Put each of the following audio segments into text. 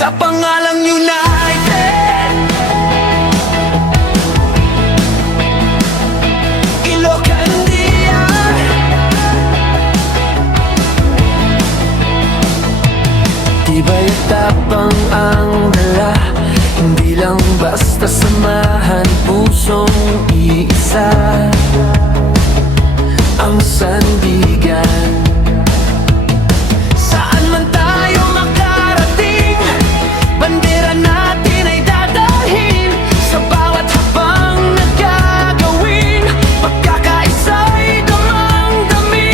sa pangalang United. Ilocandia, tibay at tapang ang dala, hindi lang basta samahan, pusong iisa ang sandigan. Saan man tayo makarating, bandera natin ay dadalhin. Sa bawat habang nagagawin, pagkakaisa'y damang-dami.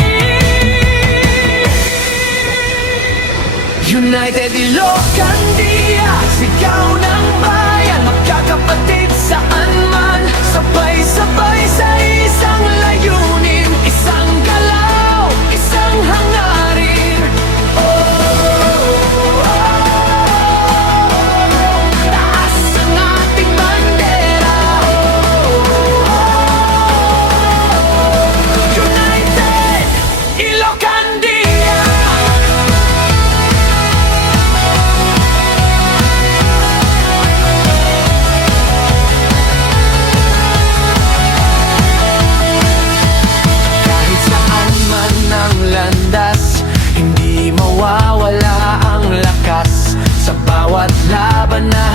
United Ilocandia, sigaw ng bayan, magkakapatid saan man, sabay-sabay sa isang layunin, isang galaw, isang hangarin. Taas ang ating bandera. United Ilocandia. Kahit saan man ang landas, hindi mawawala ang lakas. Sa bawat laban na